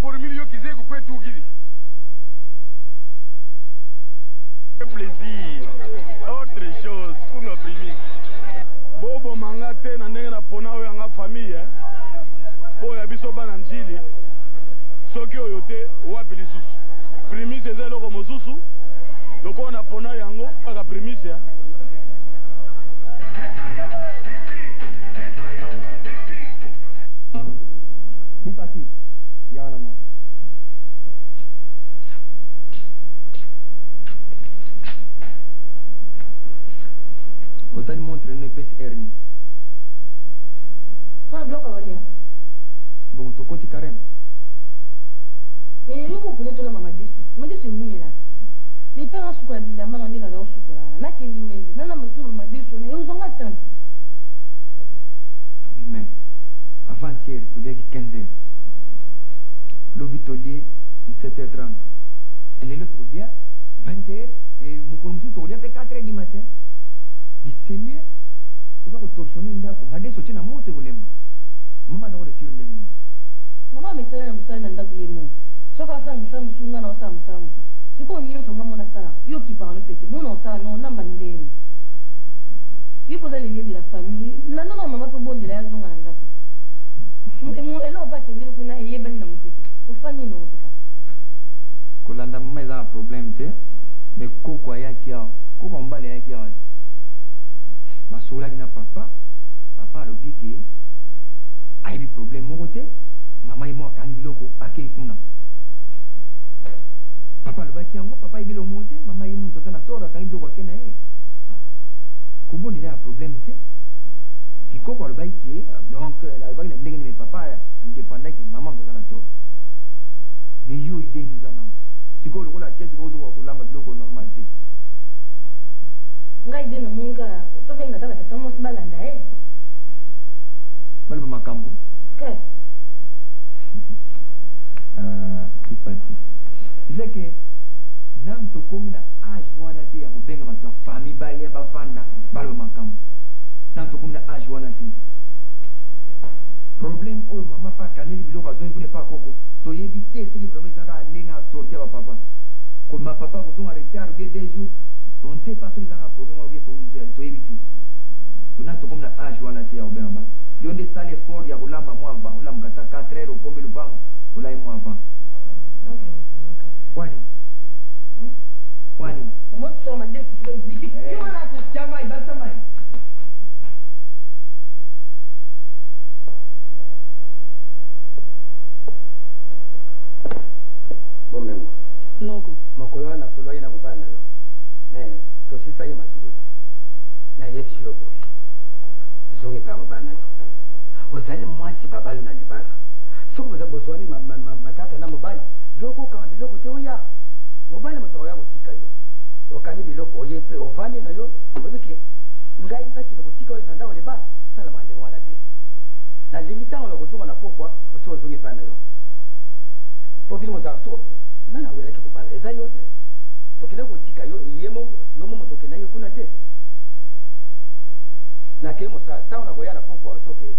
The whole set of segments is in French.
formule qui zé quoi tout guidi. Plaisir. Autre chose pour nos primis. Bobo mangate na ndenge na pona oyo nga famille po ya biso bana njili soki oyo te wapi lisusu primise eza eloko mosusu loko na pona yango kaka primise ni pati ya non otali montre no epesi erni bloka walia bon tokoti karem mais yo mopune tola mama desu eumela letanga sukola bilamba na ndenge azala osukolana nakendi wenze nana masuba mama desu na ozonga tante oui mais avant-hier toliaki 15 heures lobi tolie 17h30 lelo tokolia 20 heures mokolo mosusu tokolia mpe 4 heures du matin c'est mieux oza kotorsione ndako madeso tie na moto ekolemba mama aza koresiro ndenge nini mama amesala na mosala na ndako ye mo soki asala mosala mosusu nga na osala mosala mosusu sikoyo nyonso nga mona asala yo okipaka no pete mona osala no olamba ndeni yo koza lelio de la famille landana mama mpe bondela ya zonga na ndako eloko mpe akendeli kuna eyebani na mopete ofani no opeka kolanda mama eza na problème te mais koko ayaki awa koko mobali ayaki awa te basolaki na papa alobi ke ayebi problème moko te mama ye mo akangi biloko akei kuna papa alobaki yango papa ayebi biloko moko te mama ye moto aza na toro akangi biloko ake na ye kobondela ya problème te kikoko alobaki ke donc alobaki na ndenge nini papa amdefendaki mama moto aza na toro mais yo idei noza nango sikoyo lokola te sikoyo ozokoka kolamba biloko normal te ngai de na munga tobenga tata tata mo balanda baloba makambo ke kipati c'est que nam tokomi na age wana te ya kobenga bato ya famille baya bavanda baloba makambo nam tokomi na age wana te problème oyo mama mpe akaneli biloko azongi kuna epa koko toyebi te soki vraiment ezaka ndenge asorti ya bapapa koma papa kozonga retard bie 2 jours on ne sait pas soki ezaka problème wana bie problème toyebi te tona tokomi na age wana te ya kobenga bato yo nde sala effort ya kolamba mwa avant olambaka ta 4 heures okombi lupango olai mwa avant wani wani chamai basamai bomengo nogo makolo wana tolwaki na mobala na yo mais tosisaki masolo te nayebi yo boye zongi mpe ya mobala na yo ozali mwasi babali na libala soki bozwani matata na mobali yokokanga biloko te oya mobali moto oya kotika yo okangi biloko oye mpe ovandi na yo oyebi ke ngai nakina kotika oyo na ndako libala salama ndenge wana te nalingi ntango na kozonga na pokwa osi ozongi mpa na yo po bino mozala soko nana awelaki kobala eza yo te tokende kotika yo yo mo moto okenda ye kuna te nakei mosala ntango na koya na pokwa osi okeye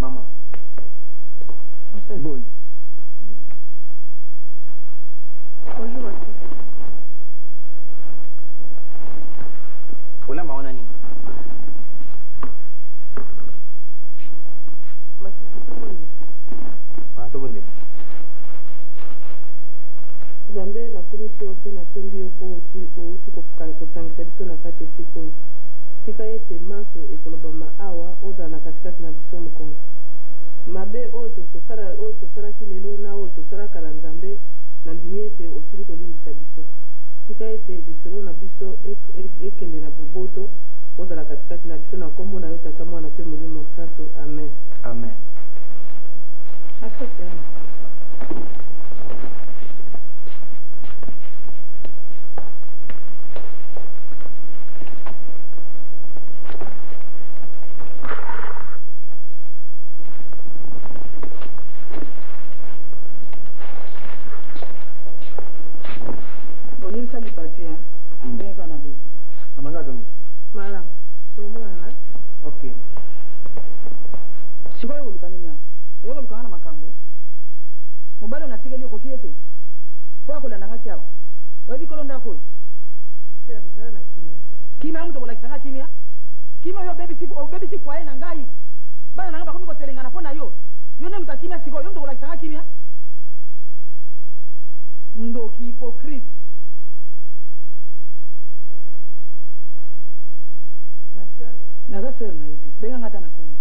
Maman. Bon. Bonjour. Hola, maona nini? Tobonde. Zambe na komisi ope na tondi yo po outi kosangisa biso na kati esika oyo tika ete maso ekolobama awa ozala na katikati na biso mokonzi mabe oyo tosalaki lelo na oyo tosalaka na nzambe nandimi ete osili kolimbisa biso tika ete lisolo na biso ekende na boboto ozala katikati na biso na kombo na yo tata mwana mpe molimo santo amen Amen. asante hein. Ndenge kana bi. Amanga zangu. Malam. Tumwana. Okay. Sikoyo kulukani nyao. Yoko lukana na makambo. Mobalo na tigeli yoko kiete. Kwa kula na ngati yao. Webi kolonda ko. Sasa na kimya. Kimya mtu kola kisanga kimya. Kimya yo baby si fwaye na ngai. Bana nanga bakomi ko telengana pona yo. Yo ne mutakimya siko yo mtu kola kisanga kimya. Ndo ki hypocrite. Master. Naza ser na yote. Benga ngata na kumbu.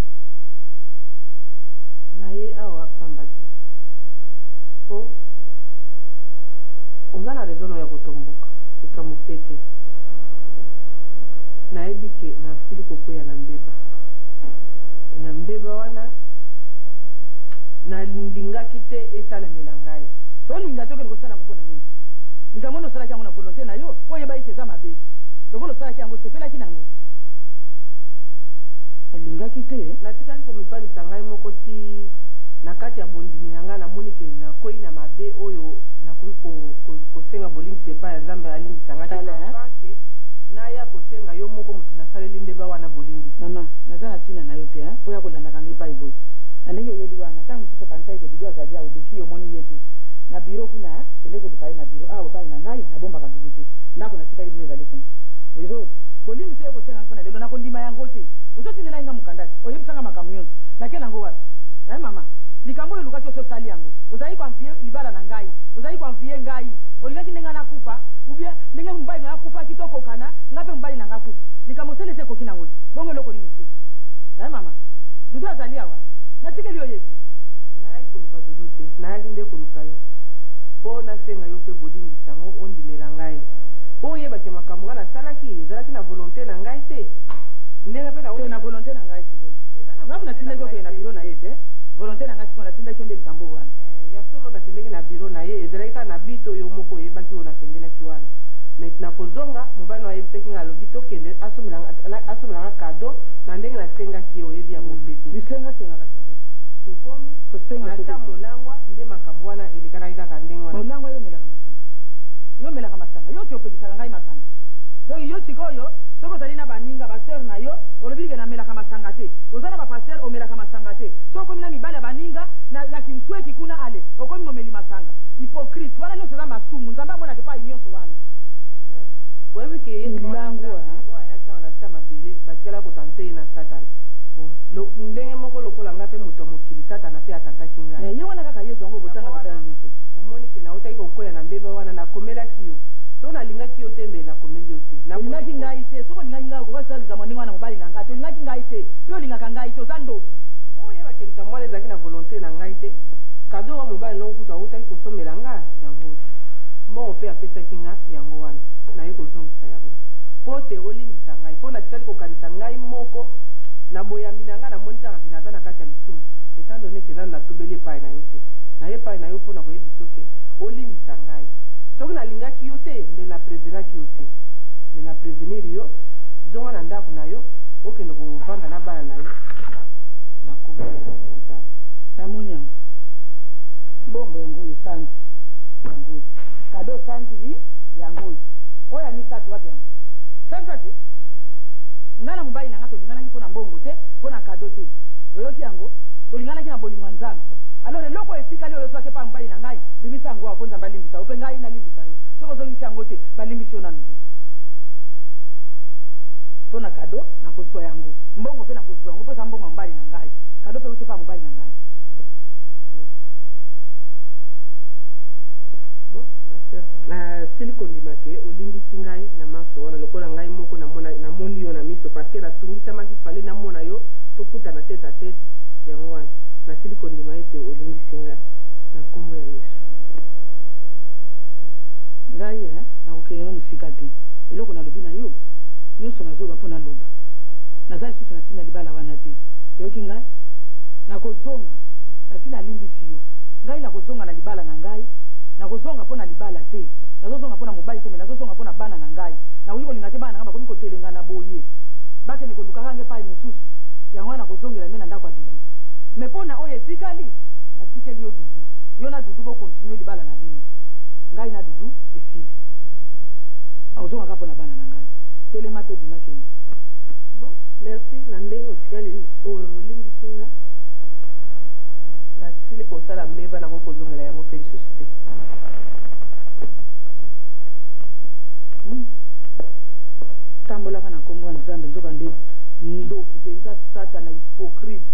Na ye awa pamba te. Po. Ozana rezono ya kutomboka. Sika mupete. Na ebike na fili kokwea na mbeba. Na mbeba wana. Na linga kite esala melangai. So linga toke ko sala ngopona nini. Nikamono sala kyango na volonté na yo. Po yeba ikeza mabe. Lokolo sala kyango sepela kinango. Linga kite natikali komipanisa ngai moko ti na kati ya bondimi na ngai namoni ke nakwei na mabe oyo nakoki kosenga bolimbisa epai ya nzambe alimbisa ngai avanke naya kosenga yo moko moto nasaleli mbeba wana bolimbisa. mama naza na ntina na yo te mpo ya kolandaka ngai epai boye na ndenge oyeli wana ntango mosusu okanisa ete bido azali awa oluki omoni ye te na biro kuna kende koluka ye na biro awa epai na ngai nabombaka dudu te ndako natikali bino ezali kuna ozo bolimbisa oyo kosenga mpona lelo nakondima yango te ozotindela inga mukanda te oyebisanga makambo nyonso nakela yango wapi mama likambo oyo olukaki ososali yango ozali kwamvie libala na ngai ozali kwamvie ngai olingaki ndenge nakufa ubie ndenge mobali na akufa kitokokana nga mpe mobali na nga kufa likambo oselesi ekoki nango te bongo eloko nini susu mama dudu azali awa natikeli oyo ete nayaki koluka dudu te nayaki nde koluka yo mpo nasenga yo mpe bolimbisa yango ondimela ngai mpo oyebaki makambo nga nasalaki ezalaki na volonté na ngai te ndenge mpe na volonté na ngai sikoyo ngamu natindaki okeye na biro na ye te volonté na ngai sikoyo natindaki yo nde likambo wana ya solo nakendeki na biro na ye ezalaki kaka na bito oyo moko oyebaki oyo nakendelaki wana mais nakozonga mobali ayebisaki nga alobi tokende asomelanga kado na ndenge nasengaki ye oyebi yango pepi lisengaka tokomi nata molangwa nde makambo wana elekanaki kaka ndenge wana molangwa yo omelaka masanga yo si opekisaka ngai masanga donc yo sikoyo soki ozali na baninga baseur na yo olobi ke namelaka masanga te oza na bapasteur omelaka masanga te so okomi na mibali ya baninga na kimsweki kuna ale okomi momeli masanga hypocrite wana nyonso eza masumu nzambe amonaka epai nyonso wana oyebi ke yeayaki awa na sia mabele batikala kotante ye na satana ndenge moko lokola nga mpe moto ya mokili satana mpe atantaki ngai ye wana kaka yesu yango obotangaka ta nyonso omoni ke naotaki kokwea na mbeba wana nakomelaki yo so nalingaki yo te mbele nakomeli yo te olingaki ngai te soki olingaki ngai okosalisa ndenge wana mobali na ngai te olingaki ngai te mpe olingaka ngai te oza ndoki oyebaki likambo wana ezalaki na volonté na ngai te kado wa mobali nokutu autaki kosomela nga yango mbongo mpe apesaki nga yango wana naye kozongisa yango mpo te olimbisa ngai mpo natikali kokanisa ngai moko na boyambi na ngai namoni kaka naza na kati ya lisumu etandone ke nani natobeli epai na yo te naye epai na yo mpo na koyebi soki olimbisa ngai soki nalingaki yo te mbe na prevenaki yo te me na prevenir yo zonga na ndako na yo okende kovanda na bana na yo na kombo ya nzambe namoni yango bongo yango oyo sanzi yango oyo kado sanzi yango oyo anisatu wapi yango sanzi ate nga na mobali na nga tolinganaki mpo na mbongo te mpo na kado te oyoki yango tolinganaki na bolingo ya nzambe alors eloko esikali oyo soki epa mobali na ngai bimisa yango apo nzambe alimbisa yo mpe ngai nalimbisa yo soki ozongisi yango te balimbisi yo nanu te to na kado nakozwa yango mbongo mpe nakozwa yango mpo eza mbongo ya mobali na ngai kado mpe uti pa mobali na ngai na sili kondima ke olimbisi ngai na maso wana lokola ngai moko namoni yo na miso parce que natungisamaki fale namona yo tokutana tete a tete yango wana na sili kondima ete olimbisi ngai na nkombo ya yesu ngai nakokende no mosika te eloko nalobi na yo nyonso nazoba mpo naloba naza lisusu natina libala wana te oyoki ngai nakozonga nasi nalimbisi yo ngai nakozonga na libala na ngai nakozonga mpo na libala te nazozonga mpo na mobali te me nazozonga mpo na bana na ngai nakoki kolinga te bana na ngai bakomi kotelenga na boye bakende kolukaka nge epai mosusu yango wana nakozongela nde na ndako ya dudu me mpo na oyo etikali natikeli yo dudu yo na dudu bokontinue libala na bino ngai na dudu esili akozonga kaka mpona bana na ngai telema mpe bima kende. Bon, merci na ndenge otikali olimbisi nga nasili kosala mbeba nango kozongela yango mpe lisusu te. tambolaka na nkombo ya nzambe nzoka nde ndoki mpenza satana hypocrite.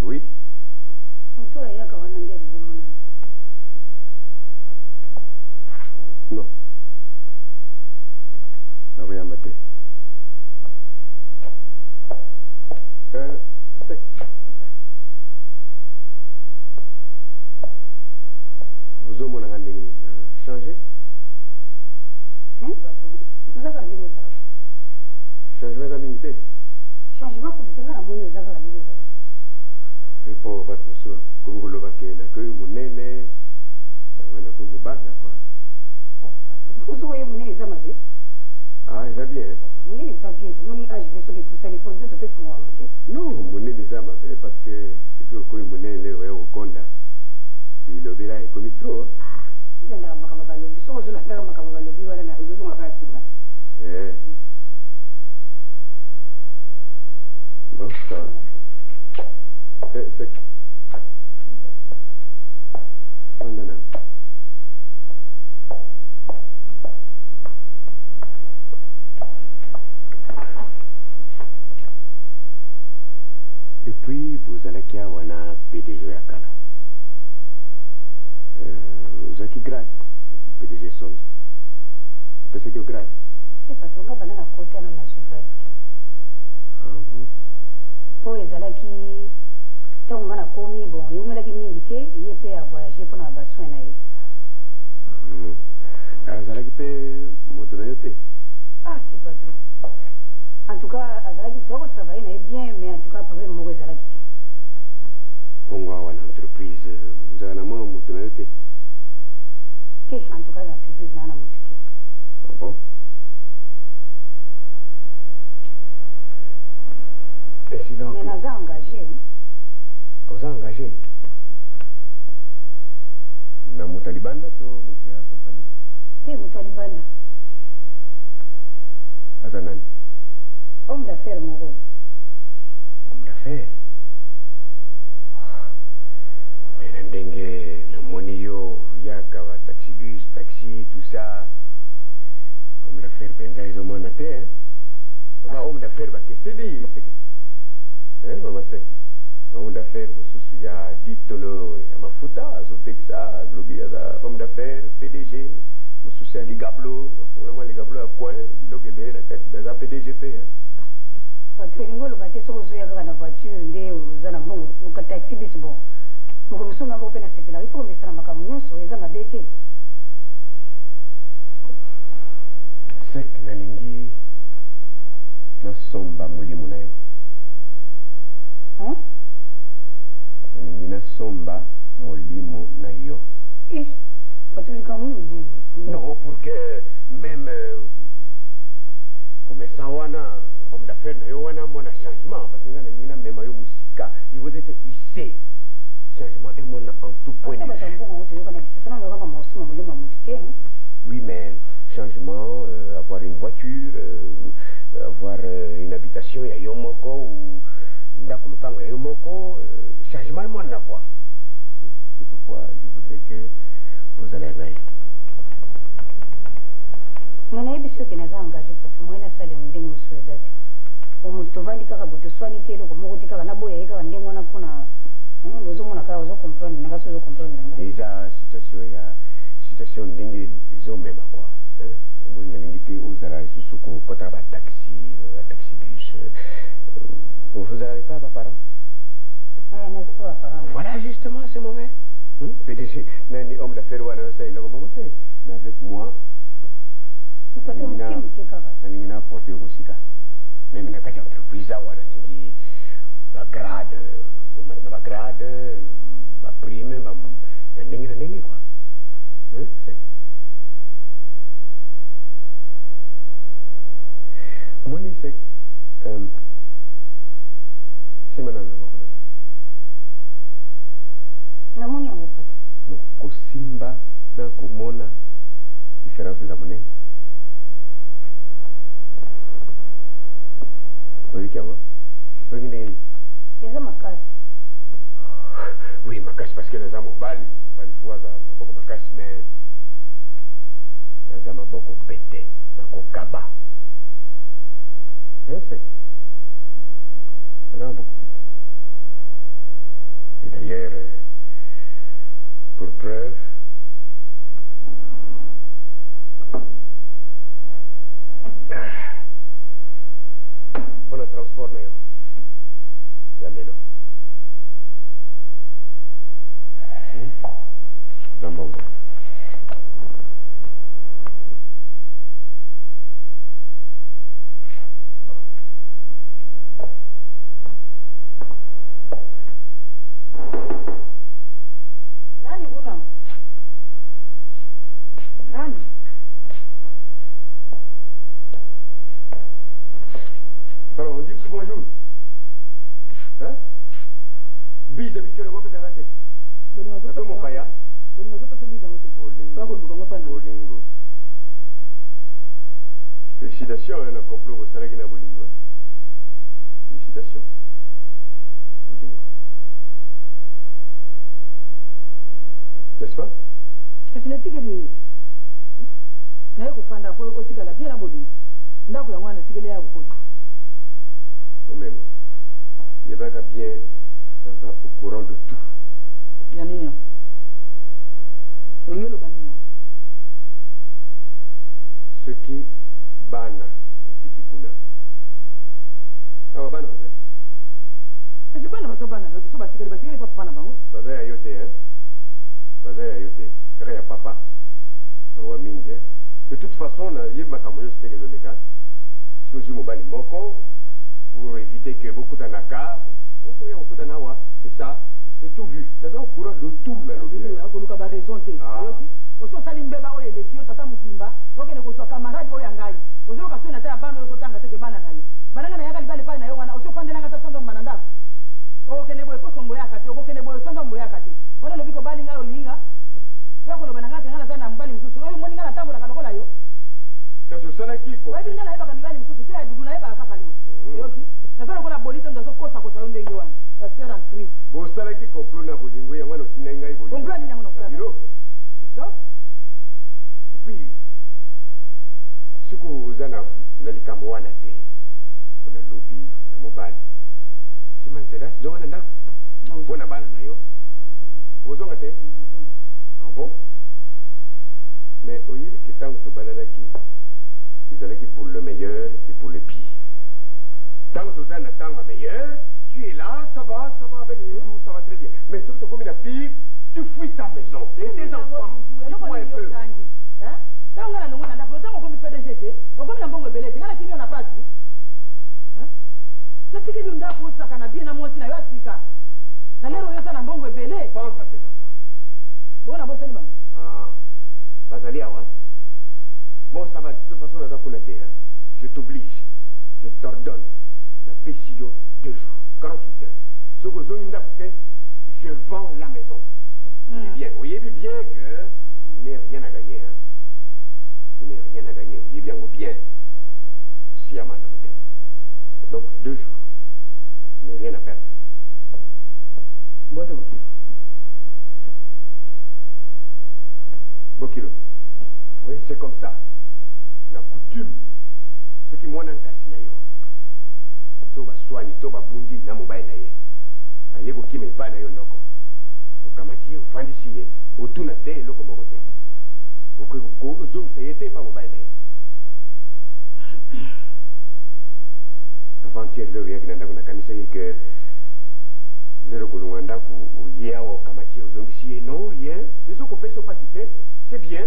Oui. Non. La voy a mater. Sec. Vous avez mon rendez-vous changé? Changement d'habilité. Changement pour te faire mon usage à la maison. Fais pas votre soin. Comme vous le voyez, que vous n'aimez, que vous battez quoi. Vous voyez mon nez les amas. Ah, il va bien. Mon nez les a bien. Mon nez a joué sur les poussins, les fonds de ce peu fou. Non, mon nez les amas parce que c'est que mon nez les voyait au Conda. Il le verra et comme trop. Il y a un macabalo, ils sont sur la terre macabalo, ils ont un reste. Eh. Bon, ça va. C'est... Bandana. Depuis, vous allez qu'il y a un PDG à Kala. Vous avez qui grade, PDG sonde. Vous pensez que grade? C'est pas trop grave, on a côté dans la suite. Ah bon? Pour les alaki, tant qu'on a commis bon, il y a qui m'invite, il peut à voyager pour avoir besoin d'aller. Les alaki peut motorer. Ah, c'est pas trop. En tout cas, les alaki tu vas travailler bien, mais en tout cas problème moi les alaki. On va une entreprise, vous avez un moment motorer. En tout cas l'entreprise n'a pas motorer. Ah bon? Et si donc... Mais nous avons engagé. Vous avez engagé? Vous avez Talibanda ou vous avez compagnie? C'est vous Talibanda. Azanani? Homme d'affaires, mon gros. Homme d'affaires? Mais n'dengue, n'monio, yakawa, taxi bus, taxi, tout ça. Homme d'affaires, penza, ils ont mon athée, hein? Homme d'affaires, bah, qu'est-ce que c'est? Hein, maman c'est homme d'affaires, il y a 10 tonneaux, il y a Mafuta, Zotexa, Globi, homme d'affaires, PDG, il y a Ligablo, vraiment Ligablo à coin, il y a PDGP. Tu es le bâtiment sur la voiture, au taxi bis bon. Moi, je suis un peu il faut que je me mette sur les sek nalingi nasomba mulimu na yo. Nalingi nasomba mulimu na yo. Non, pour que même commerçant wana homme d'affaires na yo wana mona changement parce que nga nalingi na mema yo musika. Je vous êtes ici. Changement est mon en tout point de vue. Oui, mais changement, avoir une voiture, avoir une habitation, il y a Yomoko ou Ndakulupango, il y a Yomoko, changement est mon à quoi. C'est pourquoi je voudrais que vous allez là. Mais je suis sûr que nous avons engagé pour tout le monde à salle de Moussouezati. Au Moutovandi Karaboto, soit n'était le Komoti Karanabo et Karandemona Pona. Déjà, situation, il y a situation des hommes même quoi. Au moins, il y a des aux arrêts sous côté taxi, taxi bus. Vous n'avez pas vos parents? Voilà, justement, c'est mauvais. PDG, les hommes d'affaires, mais avec moi, il a porté au musique. Même dans une entreprise, il y a grade. Ma grade, ma prime, ma n'engue quoi. C'est moi ni c'est maintenant le beaucoup là. Na moni amopat. No kosimba na komona différence de monnaie. Oui quoi? Oui ni. C'est ma casse. Oui, ma casse parce que les hommes balent, fois beaucoup ma casse, mais les hommes beaucoup pété, beaucoup kaba. C'est les hommes beaucoup pété. Et d'ailleurs, pour preuve, on a transport, il y a l'élo. Zambongo. Nani kuna? Nani? Alors, on dit plus bonjour. Hein? Bise habituellement peut arrêter. Après mon paya. Bolingo. Félicitations, on a complot au Salagina Bolingo. Félicitations. Bolingo. N'est-ce pas? Kasi natigeli yipi? Naye kufanda kwa otigala bien na Bolingo. Ndako ya mwana tigeli ya bukoti. Omengo. Il va bien ça va au courant de tout. Ya nini? Oyelo banini? Ce qui bana tiki kuna. Awa bana bazali. Kasi bana bazobana no so batigeli papa na bango. Bazaya yote hein. Bazaya yote. Kaka ya papa. Wa mingi. De toute façon na yeba kamoyo c'est que les cas. Si vous mobali moko pour éviter que beaucoup d'anaka, c'est ça, c'est tout vu. C'est ça au courant de tout là. Oso salimbeba oye de kio tata mukimba okene ko camarade oya ngai ozo ka sona ta bana ozo tanga teke bana nayo bana na yaka libale pale na yo wana oso fandela ngata sando mananda okene boy ko sombo yaka te okene boy sando mbo yaka te wana no biko bali ngalo linga ko lo bana ngaka ngana sana mbali msusu oyo moni ngala tambo la kalokola yo kaso sana kiko wewe ngala yeba kamibali msusu te dudu na yeba akaka liyo yoki na sana kola bolite ndazo kosa kosa yonde ngi wana pasteur en Christ bo sala ki complot na bolingo ya wana otinenga ibolingo complot ni nango na c'est ça. Et puis, ce que vous avez dans les Camerounais, on a lobby, on a mobile. Si man c'est là, vous avez un on a banana yo. Vous avez été? Ah bon? Mais au lieu que tant que tu banana qui, ils allaient pour le meilleur et pour le pire. Tant que tu as un temps meilleur, tu es là, ça va avec tout, ça va très bien. Mais ce que tu as commis la pire, tu fuis ta maison. Et tes enfants. Dis-moi un peu. tanga na nunguna ndako tanga ko mi PDG te okomi na mbongo ebele te ngana kimi na pasi na tikeli ndako usaka na bien na mwasi na yo asika na lero yo sana mbongo ebele pense à tes enfants bona bosani bango bazali awa bon ça va de toute façon naza kuna te je t'oblige je t'ordonne na pesi yo 2 jours 48 heures soki ozongi ndako te je vends la maison bien oyebi bien que il n'est rien à gagner il n'est rien à gagner oyebi yango bien siyama na motema donc 2 jours il n'est rien à perdre Bote Bokilo. Bokilo. Oui, c'est comme ça. La coutume. Ce qui m'ont encassi na yo. So ba swani to ba bundi na mobile na ye. Aye ko kime ba na yo noko. O kamati o fandi siye. O tuna te loko mokote. O ko zong sa yete pa mobile na ye. Avant-hier le riek nanda kuna kanisa ye que le recolonganda ku yea o kamati o zong siye non rien. Les autres fait opacité. C'est bien.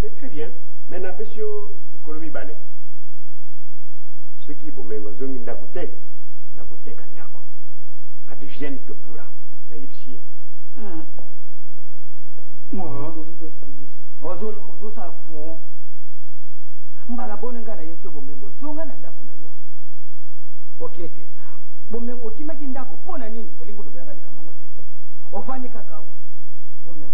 C'est très bien. Mais n'a pas sur Colombie Balé. Ce qui est pour moi, zone d'Akoté, n'Akoté Kandako. Advienne que pourra, la Yipsier. Moi, ozo sa fond. Mbala bonenga na yeso bomengo songa na ndako na yo. Okete. Bomengo kimaki ndako pona nini olingo lobanga likamangote. Ofani kakao. Bomengo.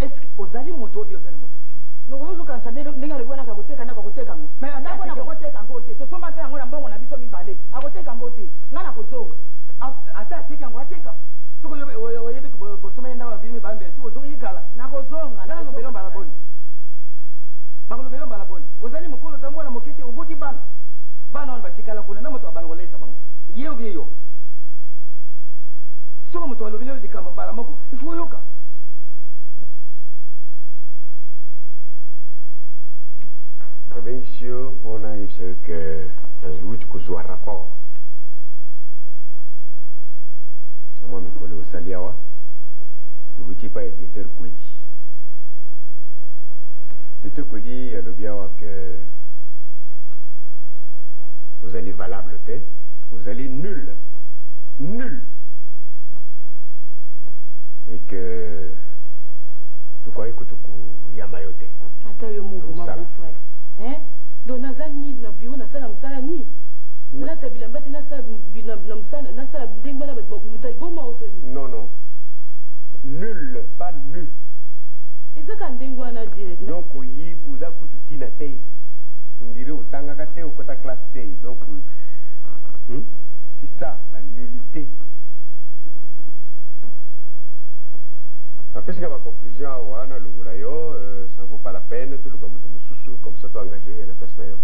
Est-ce que ozali moto obi ozali moto te? Nokuzo kansa ndenge alibona kakuteka ndako akuteka ngo. Mais andako na kokoteka ngo te. Tosoma te yango na mbongo na biso mibale. Akuteka ngo te. Ngana kozonga. Ata ateka ngo ateka. Soko oyebi bosoma ndako bimi bambe. Si ozonga yikala. Na kozonga. Na lobelo mbala boni. Bakolobelo mbala boni. Ozali mokolo tambo na mokete oboti bana. Bana on batikala kuna na moto abangolesa bango. Ye obi yo. Soko moto alobelo dikama bala moko. Ifo yoka. Bien sûr, on a eu ce que dans le soit rapport. Moi, je me connais au Saliawa. Je ne dis pas éditeur Kouidi. Éditeur Kouidi, le bien que vous allez valable, vous allez nul. Nul. Et que tu crois que tu Yamayote. Attends, le mouvement, mon frère. Hein? Donc naza ni na bureau na sala msala ni. Na tabila mbati na sala na msala na sala ndengba na mutai boma otoni. Non non. Nul, pas nu. Ezaka ndengwa na direct. Donc oyi uza kututi na te. Ndire utanga ka te ukota classe te. Donc c'est ça la nullité. Après, c'est ma conclusion, wana lungula yo, ça ne vaut pas la peine, tout le monde comme ça, tu engagé, il y a place na yo.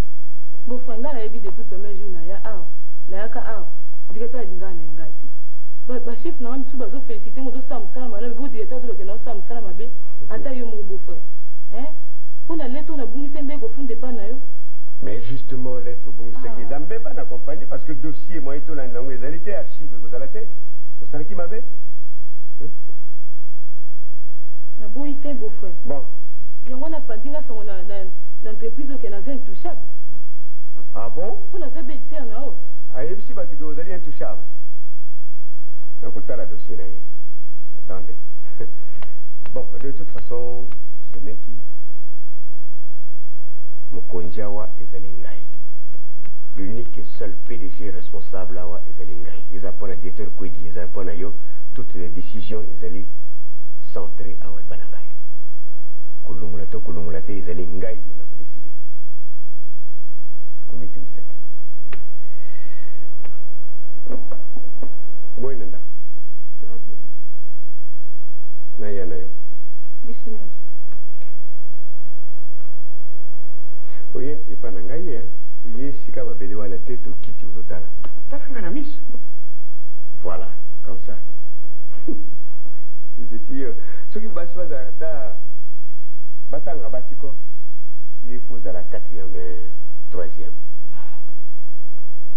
Bon, frère, nga la yebi depuis premier jour na ya aw, la yaka aw, directeur linga na ngati. Ba chef na msu bazo féliciter ngo zo sa msala malabe, bo directeur zo bekena sa msala mabe, ata yo mo beau frère. Hein? Pona leto na bungise ndeko funde pa na yo. Mais justement, lettre bungise ki zambe pas d'accompagner parce que dossier moi eto la langue ezalité archive ko zalate. Ko sala ki mabe? Na bon ité beau frère. Bon. Yango na pandinga songo na l'entreprise au Canada intouchable. Ah bon? Pour la zabe terre na o. Ah yebisi ba que vous allez intouchable. Na ko tala dossier na ye. Attendez. Bon, de toute façon, ce mec qui Mokonjawa ezalingai. L'unique et seul PDG responsable awa ezalingai. Ils apprennent à directeur Kouidi, ils apprennent à yo toutes les décisions ezali centré awa banangai. Kulumulate ezalingai na ko décider. Comité misate. Boy nanda. Na ya na yo. Business. Oye, ipanangai oye sika mabele wana teto kiti uzotala. Tafanga na miso. Voilà, comme ça. Ils étaient soki basi bazata batanga basiko. Il faut à la 4e et 3e.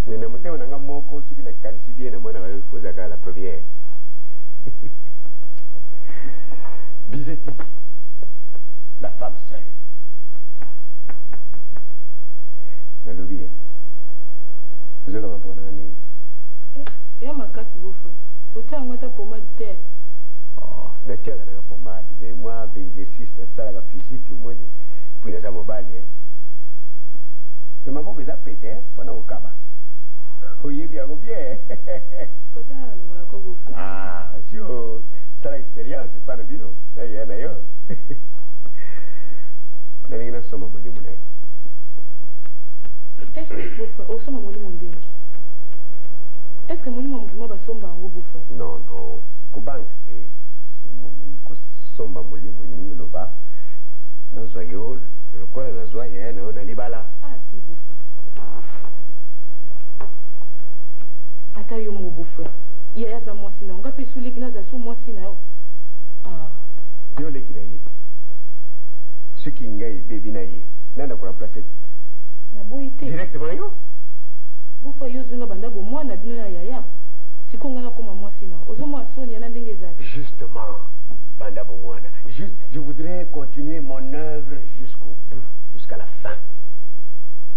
Nina mutema nanga moko soki na kalisi bien na mwana il faut à la 1e. Bizeti. La femme seule. Nalobi, vous êtes pour l'année. Il y a ma casse, vous frère. Autant moi, t'as pour moi de terre. Oh, la terre, elle a pour moi. Mais moi, l'exercice, la physique, moi, puis les amours balés. Mais ma pauvre, ils ont pété pendant au cabas. Oui, bien, bien. Ah, si ça l'expérience, c'est pas le bino. Là, il y en a eu. Là, il y a un somme à mouler mon nez. Est-ce que vous frère, au somme à mouler mon nez? Est-ce que mon nom va somber en vous frère? Non, non. Kubang, c'est mon somme à mouler mon nez, le bas. Dans le joyau, le corps dans le joyau, on a libala. Ah, t'es beau frère. Attends, yo mon beau frère. Il y a za moi sinon, on va sous les kina za sous moi sinon. Ah. Yo les kina yi. Ce qui ngai baby na yi. Nana ko remplacer. Na boité. Directement yo. Beau frère yo zunga banda bo moi na bino na yaya. Siko ngana koma moi sinon. Ozo moi Sonia na ndenge za. Justement, banda bo moi na. Je voudrais continuer mon œuvre jusqu'au bout, jusqu'à la fin.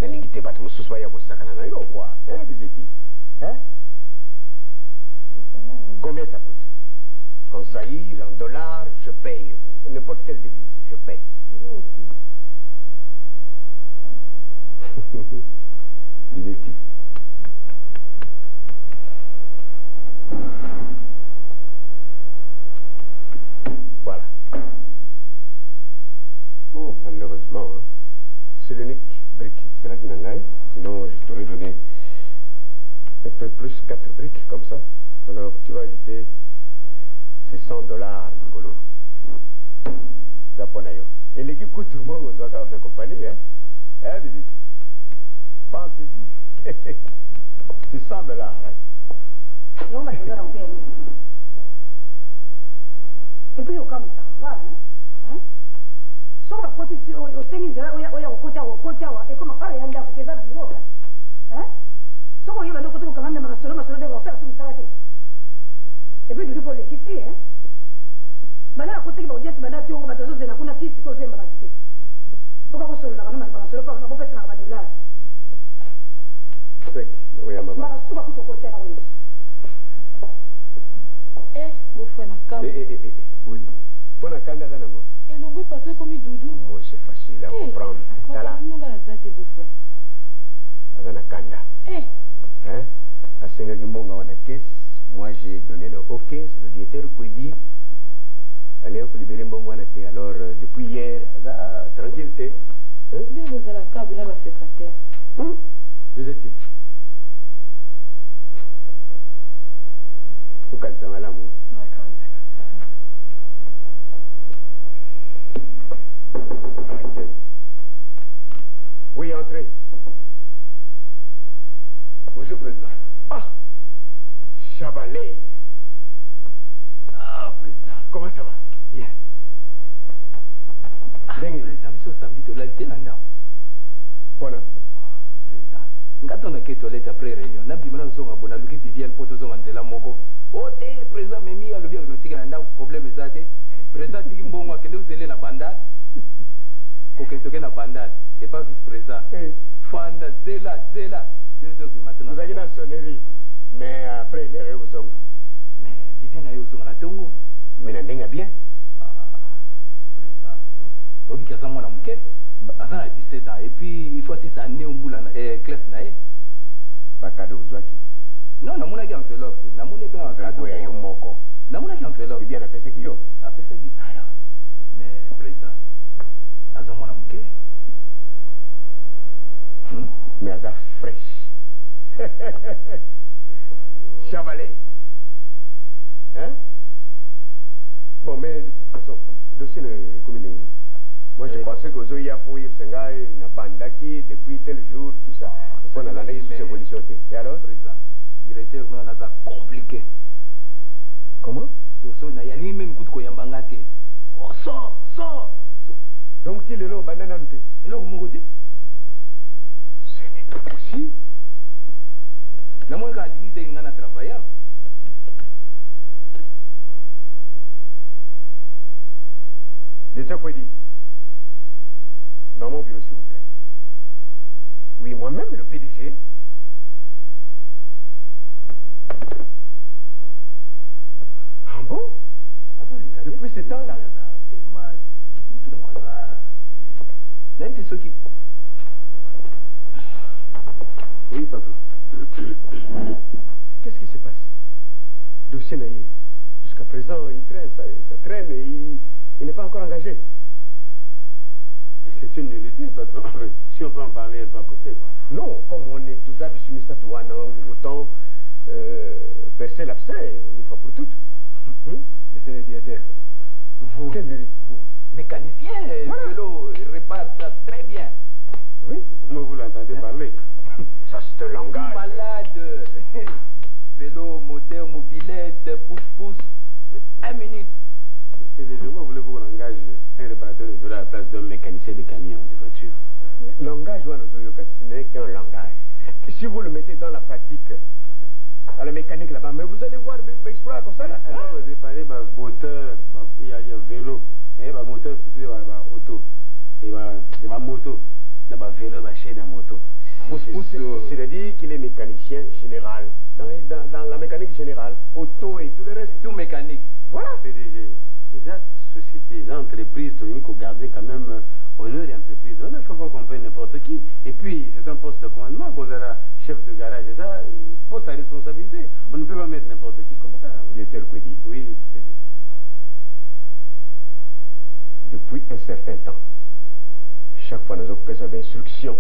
Na lingite bat mo suswa ya ko sakana na yo quoi. Hein, Bizeti? Hein? Combien ça coûte? En Zaïre, en dollars, je paye. N'importe quelle devise, je paye. Bizeti. Voilà. Oh, malheureusement, hein, c'est l'unique brique qui reste dans l'œil. Sinon, je t'aurais donné un peu plus 4 briques comme ça. Alors, tu vas ajouter ces $100, Nicolo. Zaponayo. Et les qui coûtent tout le monde aux organes de compagnie, hein? Hein, visite? Pense ici. C'est $100, hein? Non, mais je vais en faire. Et puis, au cas où ça va, hein? So, on va continuer au Sénégal, et comme on a un peu de bureau, hein? So, on va nous quand même ma solo de faire tout ça. Et puis, du coup, les ici, hein? Maintenant, à côté de l'audience, maintenant, tu vas te dire, on a 6 causes de ma vie. Pourquoi vous serez là, on va se le faire, on va faire un $. Sec, oui, à ma main. Eh, vous frère na cam. Boni. Pour la canda, ça n'a pas. Et l'on veut pas très comme doudou. Moi, c'est facile à comprendre. T'as là. Nous allons zate, vous frère. Ça n'a canda. Eh. Hein? À Sengagimbonga, on a caisse. Moi, j'ai donné le OK, c'est le directeur qui dit allez, on peut libérer Mbongo. Alors, depuis hier, tranquillité. Hein? Bien, vous allez à la câble, là, ma secrétaire. Vous êtes ici. Vous calmez ça, l'amour. Oui, entrez. Bonjour, Président. Ah! Chabalay. Ah, Président. Comment ça va? Bien. Président, biso samedi tolalite na ndako. Bona. Président. Ngato na ke toilette après réunion. Na bimana zonga bona luki Viviane poto zonga nzela moko. Ote président memi ya lobi no tika na ndako problème ezate. Président tiki mbongo akende uzele na bandal. Kokentoke na bandal et pas vice-président. Fanda zela 2h du matin. Vous avez la sonnerie. Mais après les réunions. Mais Viviane a eu zonga na tongo. Mais n'endenga bien. Président. Bobi kaza mwana muke. Asa na 17 ans et puis il faut aussi ça né au moula classe na e. Ba cadeau zwaki. Non, na mona ki enveloppe. Na mona pe na cadeau. Ya yo moko. Na mona ki enveloppe. Et bien na pesa ki yo. A pesa ki. Mais président. Asa mwana muke. Mais asa fresh. Chabalay. Hein? Bon, mais de toute façon, le dossier n'est comme une. Moi, je pensais que vous aviez appuyé Sengai, n'a pas ndaki, depuis tel jour, tout ça. On a l'analyse sur l'évolution. Et alors? Président, directeur, non, ça compliqué. Comment? Donc, il y a même coup de koyambangate. Oh, sors! Donc, tu es là, banana. Et là, vous me dites? Ce n'est pas possible. Na moi, quand l'unité est en travail. De toi, quoi dit? Dans mon bureau, s'il vous plaît. Oui, moi-même, le PDG. Ah bon? Depuis ce temps-là. Oui, patron. Qu'est-ce qui se passe? Dossier Naïe. Jusqu'à présent, il traîne, ça traîne et il n'est pas encore engagé. C'est une nullité, patron. Si on peut en parler un peu à côté, quoi. Non, comme on est tous habitués à ça, autant percer l'abcès une fois pour toutes. Monsieur le directeur, vous, mécanicien, voilà. Vélo, il répare ça très bien. Oui. Mais vous l'entendez parler. Ça, c'est un langage. Malade. Vélo, moteur, mobilette, pouce-pouce. 1 minute. Moi, voulez-vous qu'on engage un réparateur de vélo à la place d'un mécanicien de camion, de voiture? Langage, ce n'est qu'un langage. Si vous le mettez dans la pratique, à la mécanique là-bas, mais vous allez voir explorer comme ça là. Alors, vous réparez moteur, il y a vélo, et moteur, auto, et moto, il y a vélo, chaîne à moto. C'est-à-dire qu'il est mécanicien général. Dans la mécanique générale, auto et tout le reste. Tout mécanique. Voilà. PDG, les sociétés, les entreprises, il faut garder quand même honneur et entreprise. Il ne faut pas qu'on prenne n'importe qui. Et puis, c'est un poste de commandement, vous avez chef de garage, et ça, il porte sa responsabilité. On ne peut pas mettre n'importe qui comme ça. Directeur Kwedi. Oui, PDG. Depuis un certain temps, chaque fois nous occupons sur d'instruction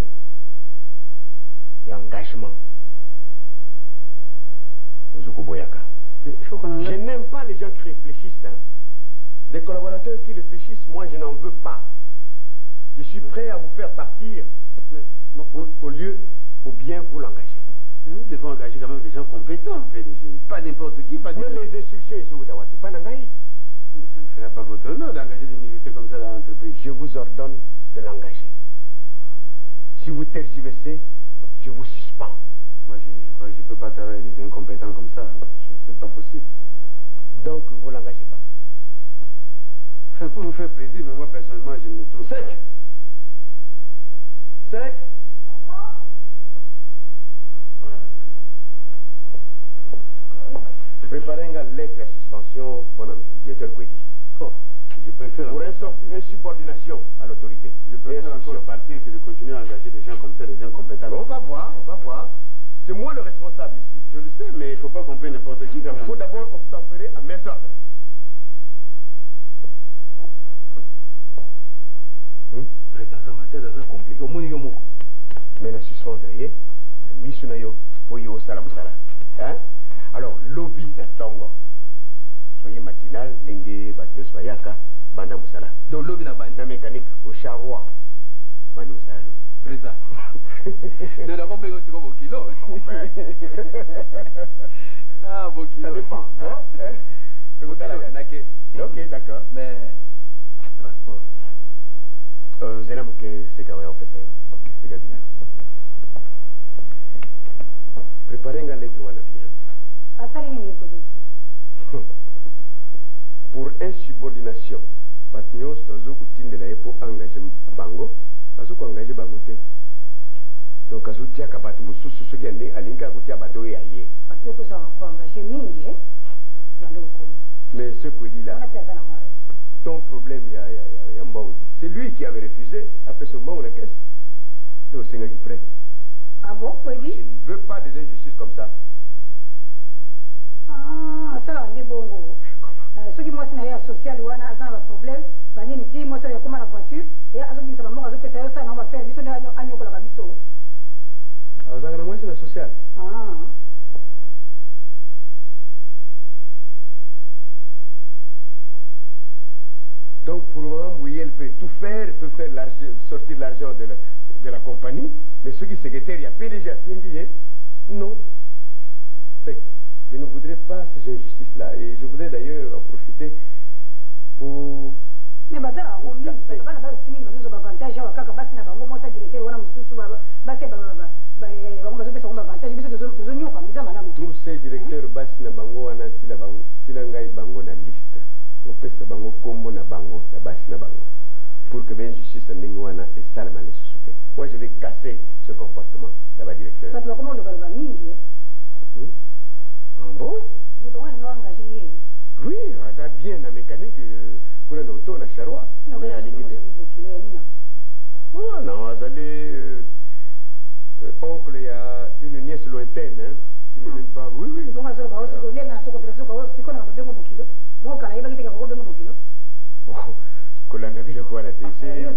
et engagement. Je n'aime pas les gens qui réfléchissent. Hein. Des collaborateurs qui réfléchissent, moi je n'en veux pas. Je suis prêt à vous faire partir au lieu ou bien vous l'engager. Nous devons engager quand même des gens compétents, PDG. Pas n'importe qui, pas même les instructions, ils sont pas d'engager. Ça ne fera pas votre honneur d'engager des nullités comme ça dans l'entreprise. Je vous ordonne de l'engager. Si vous tergiversez, je vous suspends. Moi, je crois que je ne peux pas travailler avec des incompétents comme ça. C'est pas possible. Donc, vous ne l'engagez pas. Enfin, pour vous faire plaisir, mais moi, personnellement, je ne trouve pas. Sec. Préparez une lettre à suspension pour le directeur Kwedi. Oh, je préfère pour insubordination à l'autorité. Je préfère encore partir que de continuer à engager des gens comme ça, des incompétents. On va voir, on va voir. C'est moi le responsable ici. Je le sais, mais il ne faut pas qu'on paye n'importe qui quand même. Il faut d'abord obtempérer à mes ordres. Mais la suspendre, misunayo, poyo salamusala. Alors, lobby na tongo. Soyez matinal, dengue, batio soyaka, banda musala. Donc, lobby na banda. Na mécanique, au charroi, banda musala. Président. Nous n'avons pas besoin de kilo. Ah, bon kilo. Ça dépend. Ok, d'accord. Mais, transport. Zena muke sekawa au pesa. Ok, c'est bien. Préparez une lettre wana bien. Pour insubordination, Batnios tazo kutindela epo engagé bango, bazo ko engagé bango te. Donc azo tiaka batu mususu soki ande alinga kotia bato yaye. Parce que ça va engager mingi Mais ce que dit là, ton problème y a bon. C'est lui qui avait refusé, après ce moment on a caisse. C'est au Seigneur qui prête. Ah bon, Kwedi? Je ne veux pas des injustices comme ça. Ah, ça va, on est bon. Ceux qui m'ont signé social, ou un problème, banni ni moi ça y a comme la voiture, et à ce qui ça va moi ça on va faire, bisous n'anyo ko la biso. Ah, ça moi c'est social. Ah. Donc pour le moment, oui, elle peut tout faire, elle peut faire sortir l'argent de la compagnie, mais ceux qui secrétaire, il y a PDG à Saint-Guillet, non. Je ne voudrais pas ces injustices-là, et je voudrais d'ailleurs en profiter pour... Mais bazara on mi bazara ba simi bazo ba avantage wa kaka basi na bango mo sa directeur wana mususu ba basi ba bango bazo pesa ko avantage biso tezo nyoka miza malamu tous ces directeurs basi na bango wana tila ngai bango na liste opesa bango kombo na bango ya basi na bango pour que l'injustice n'ingwana installe ma société. Moi, je vais casser ce comportement, la directeur. Ça doit comment le balba mingi Ah bon? Vous devez nous engager. Oui, ça bien la mécanique, qu'on a auto, la charroi. Non, mais à l'unité. Oh non, vous allez. Oncle, il y a une nièce lointaine, hein, qui n'est même pas. Oui, oui. Oh, Colanda Villa la TC.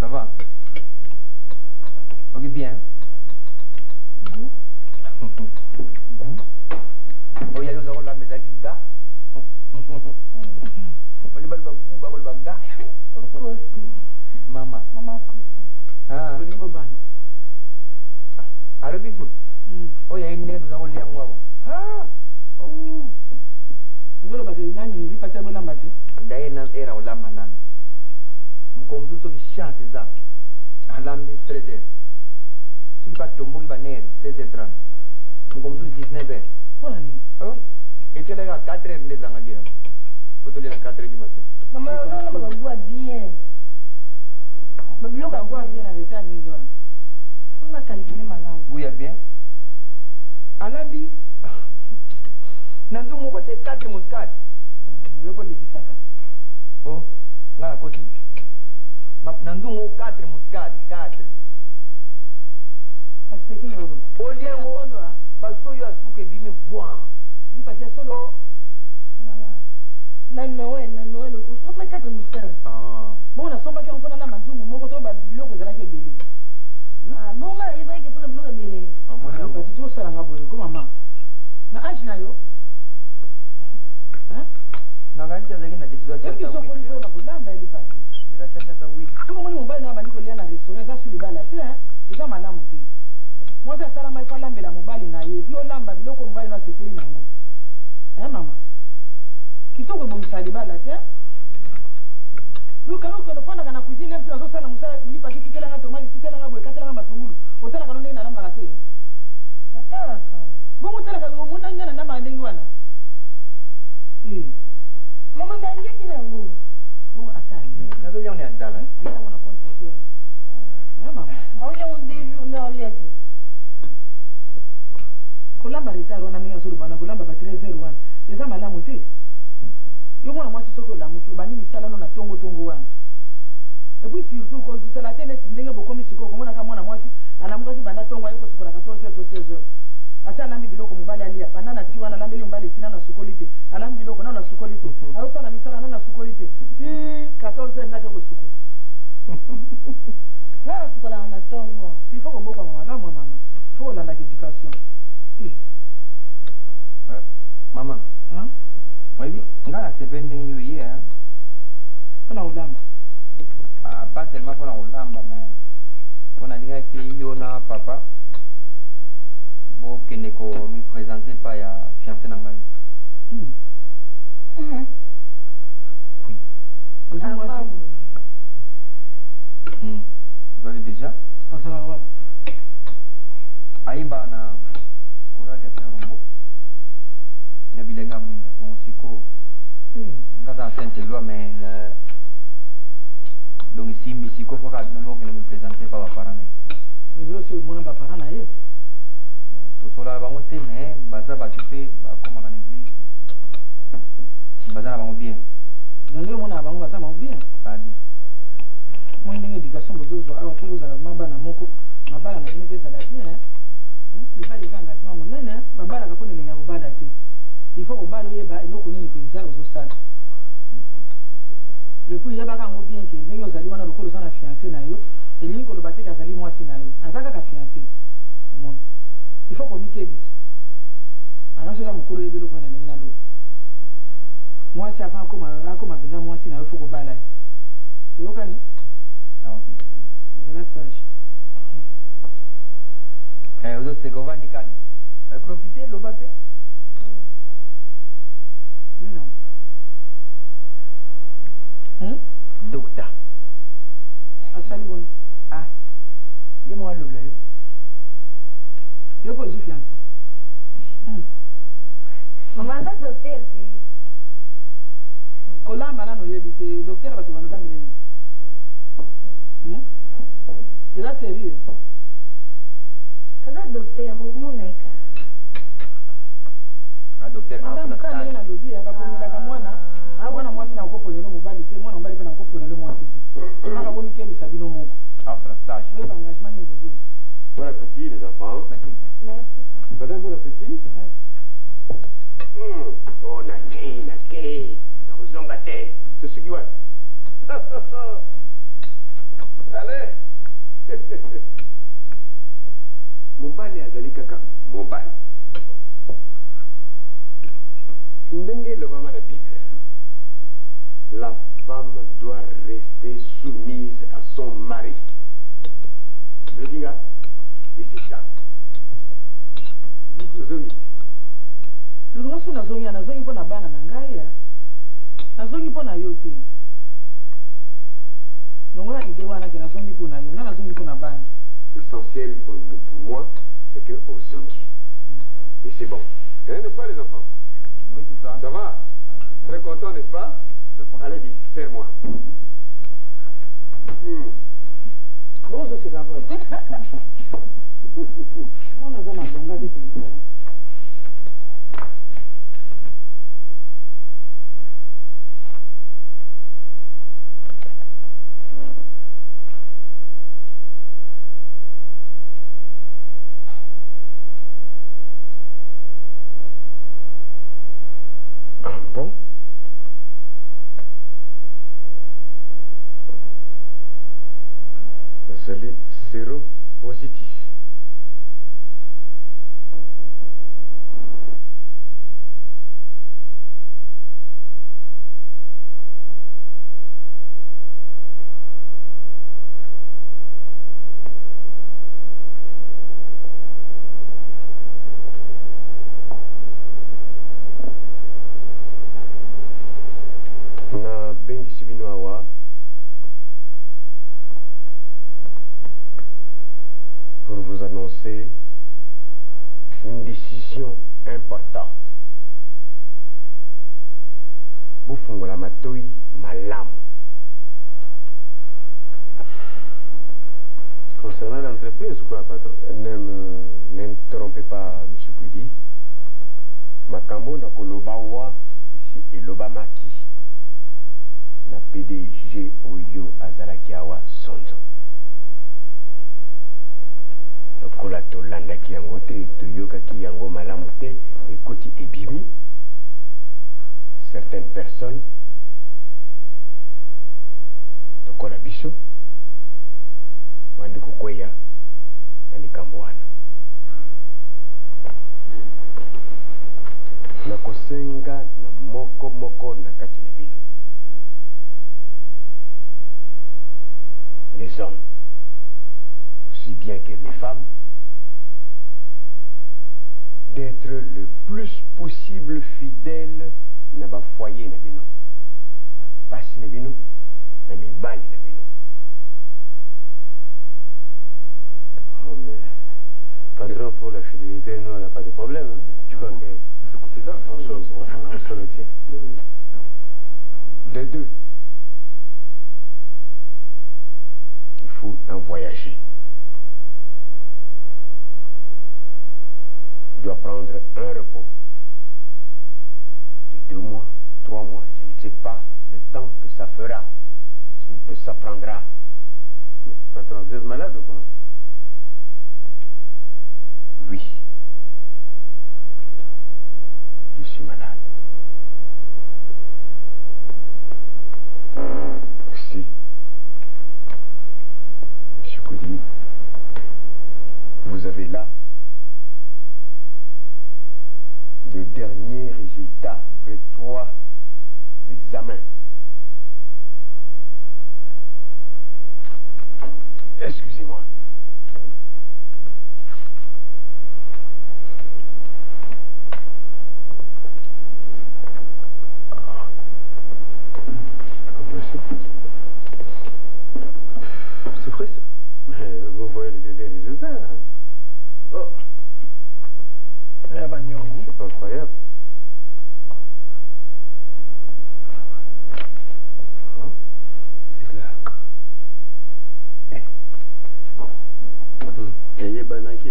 Ça va? Ok, bien. Goût? Goût? Oh, il y a les autres là, mais ça qui gars. On les balles goût, on les balles gars. Maman. Maman, Ah. Alors, Bigfoot. Oh, il y a une nez, nous avons l'air moi. Ah. Oh. Nous avons des gens qui passent à bonne ambassade. D'ailleurs, on est à la manane. Comme tout ce qui chante, c'est ça. À l'âme 13h. Ce qui va tomber, il va naître, 16h30. Comme tout 19h. Voilà. Et tu es là à 4h des ans à dire. Faut te lire à 4h du matin. Maman, on va boire bien. Mais on va boire bien avec ça, on a calculé ma langue. Oui, bien. À l'ambi, Nanzou, moi, c'est 4 muscades. Je vais pas les dire. Oh, on a così. Nanzou, 4 muscades, 4. Parce que qui est heureux? Au lieu, parce que tu as souke bimi voir. Il passe solo. Non, on fait 4 moustaches. Ah. Bon, on a somme qui on prend la mazungu, mon côté, bilo que ça qui est belé. Ah, bon, là, il va y avoir un bloc belé. Ah, moi, parce que tu as ça là, comme maman. Na âge na yo. Hein? Na kancha zake na décision cha ta. Soko lipo ba kulamba ili pati. Bila chacha ta wiki. Soko moni mobile na bali ko lia na restaurant za suli bala te hein. Eza malamu te. Moi ça sala mai fa lambela mobile na ye. Puis o lamba biloko mobile na sepeli nango. Hein mama? Kitoko bo misali bala te. Luka luka no fanda kana cuisine mtu nazo sala musala lipa kitu tela nga tomati tutela nga boye katela nga matungulu. Otela kana nena lamba kate. Matala ka. Bongo tela ka mo na nyana na mandengi wana. Mama bangi kina ngo. Bongo atali. Nazo leo ni andala. Aya mwana contribution. Mama. On est on déjeuner on lete. Kolamba retard wana ninga zuru bana kolamba ba 13h1. Eza malamu te. Yo mwana mwasi soko la mutu bani misala no na tongo tongo wana. Et puis surtout quand tu la tête ndenge bokomi siko komona kama mwana mwasi anamuka ki banda tongo ayiko soko la 14h to 16h. Asa lambi biloko mobali alia banana ti wana lambi mobali tina na sukolite alambi biloko na sukolite ayo sala misala na sukolite ti 14h ndake ko sukolo. Na sukola na tongo. Il faut ko boka mama na mama. Faut la éducation. Maman. Hein? Oui, ngala sepending you here. Pana ulamba. Ah, pas pas seulement pour la Rolamba, mais pour la ligne qui Yona papa. Bon, que ne me présenter pas à fiancé Nangai. Oui. Vous avez déjà? Aïba na Coral ya Rombo. Il y a bilinga mwinda. Bon, siko. Ngata Saint-Éloi, mais donc ici, Misiko, faut que je me présente pas à parents. Mais aussi, mon parent a eu. Tout cela va monter, mais baza va tuer comme à l'église. Baza va bien. Non, mon avant va bien. Pas bien. Moi, une éducation, vous avez ma bana moko, ma bana na une pesa la bien. Les pas des engagements, mon nene, ma bana ka pone linga bana tu. Il faut au balo yeba no kunini kwinza uzosala. Depuis yeba ka ngo bien ke ndenge ozali wana lokolo sana fiancé na yo, elingi ko lobate ka zali mwasi na yo. Azaka ka fiancé. Mon. Il faut qu'on m'y kébisse. Alors, c'est là mon collègue de l'eau. Moi, c'est avant comme moi, c'est là, il faut qu'on balaye. Tu vois, Kani? Ah, ok. Je la sage. Vous autres, c'est qu'on va niquer. Profitez, l'eau papé? Non. Docteur. Ah, salut, bon. Ah, il y a moi l'eau là. Je peux vous fiancer. Maman, pas docteur, c'est. Quand l'âme no yebite, docteur va te vendre la millénaire. Il a sérieux. Quand le docteur, mon nez. Ah, docteur, madame, quand il y a un lobby, elle va prendre la camoine. Moi, moi, c'est encore pour le mobalité. Moi, on va aller encore pour le mois. Je vais vous dire que ça vient au monde. Après stage. Oui, l'engagement est beau. Bon appétit, les enfants. Merci. Madame, bon appétit. Oh, Nake. C'est ce qui va. Allez. Mon bal est à Zali Kaka. Mon bal. Ndenge le maman de la Bible. La femme doit rester soumise à son mari. Le dinga. Et c'est ça. Lungo suna zongi na zongi pona bana na ngai ya. Na zongi pona yo te. Lungo na idée wana ke na zongi pona yo, na zongi pona bana. L'essentiel pour moi, c'est que au zongi. Et c'est bon. N'est-ce pas les enfants? Oui, c'est ça. Ça va? Très content, n'est-ce pas? Allez, dis, serre-moi. Bonjour, c'est Gabon. On a jamais longa de temps. Ah bon? Vous allez séropositif. Na bengi sibino awa pour vous annoncer une décision importante. Bufungola matoi malamu. Concernant l'entreprise ou quoi, patron? N'interrompez pas, M. Koudi. Makambo na kolobawa ici et lobamaki. Na PDG Oyo Azalakiawa Sonzo. Lokola tolandaki yango te, toyokaki yango malamu te, ekoti ebimi. Certaines personnes tokola biso bandi kokweya na likambo wana. Nakosenga na moko na kati na bino. les hommes, aussi bien que les femmes, d'être le plus possible fidèle na ba foyer na bino. Basi na bino, na mibali na bino. Oh, mais patron, pour la fidélité, nous, on n'a pas de problème. Hein? Tu crois que ce côté-là, on se le tient. De deux, il faut en voyager. Il doit prendre un repos de 2 mois, 3 mois, je ne sais pas le temps que ça fera, que ça prendra. Patron, vous êtes malade ou quoi? Oui, je suis malade. Si, M. Koudi, vous avez là le dernier résultat après 3 examens. Excusez-moi. C'est vrai ça. Mais vous voyez les résultats. Oh. C'est pas incroyable. Oh. C'est là. Et banaki.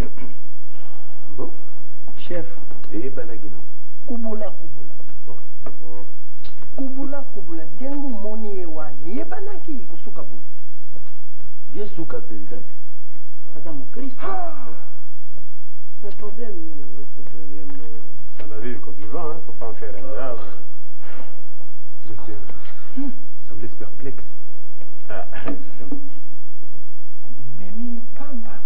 Bon. Chef. Et banaki non. Kubula. Oh. Kubula. Ndengu moni ewani. Ye banaki kusuka bulu. Yesu kapenzaki. Sasa Mkristo. Le problème, Ça n'arrive qu'au vivant, hein. Faut pas en faire un miracle. Directeur, ça me laisse perplexe. Ah. Memi Kamba.